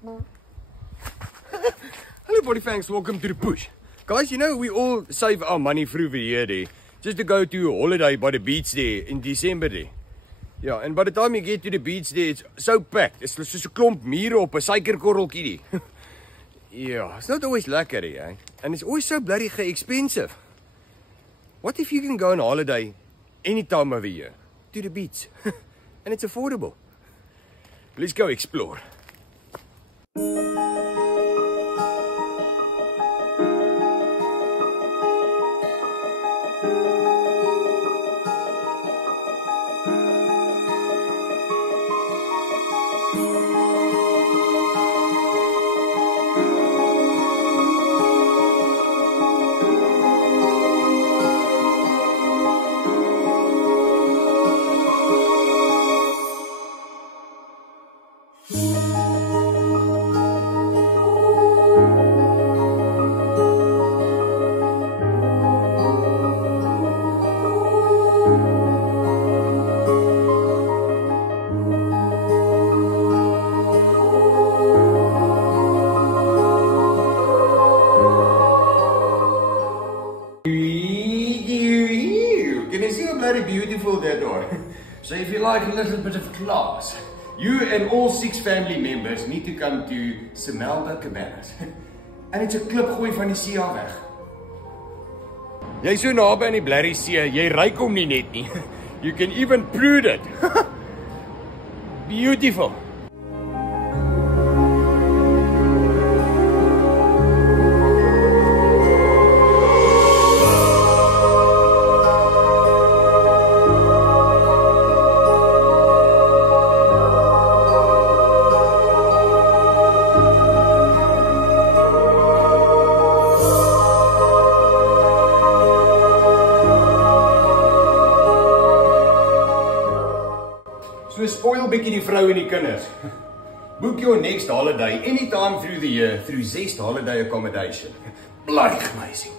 Hello, Bodyfangs. Welcome to the bush. Guys, you know, we all save our money through the year there, just to go to a holiday by the beach there in December there. Yeah, and by the time you get to the beach there, it's so packed. It's just a klomp mure op 'n suikerkorreltjie there. Yeah, it's not always lekker here, eh? And it's always so bloody expensive. What if you can go on holiday any time of the year to the beach and it's affordable? Let's go explore. Can you see how bloody beautiful that are? So if you like a little bit of class, you and all 6 family members need to come to Semelda Cabanas. And it's 'n klipgooi van die see af weg. Jy's so naby aan die blerrie see, jy ruik hom nie net nie. You can even prove it. Beautiful. So spoil bietjie die vrou en die kinders. Book your next holiday anytime through the year through Zest Holiday Accommodation. Bloody amazing.